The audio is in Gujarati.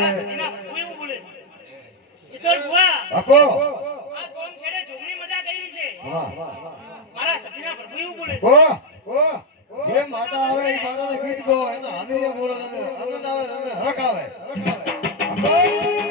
મારા સતીના પ્રભુ એવું બોલે છે ઈશ્વર બુઆ આપો આ કોણ ખેડે જોગણી મજા કરી છે વાહ મારા સતીના પ્રભુ એવું બોલે છે જે માતા આવે એ માતાને ગીત ગો એના હાજરીએ બોલે આનંદ આવે હરખ આવે આપો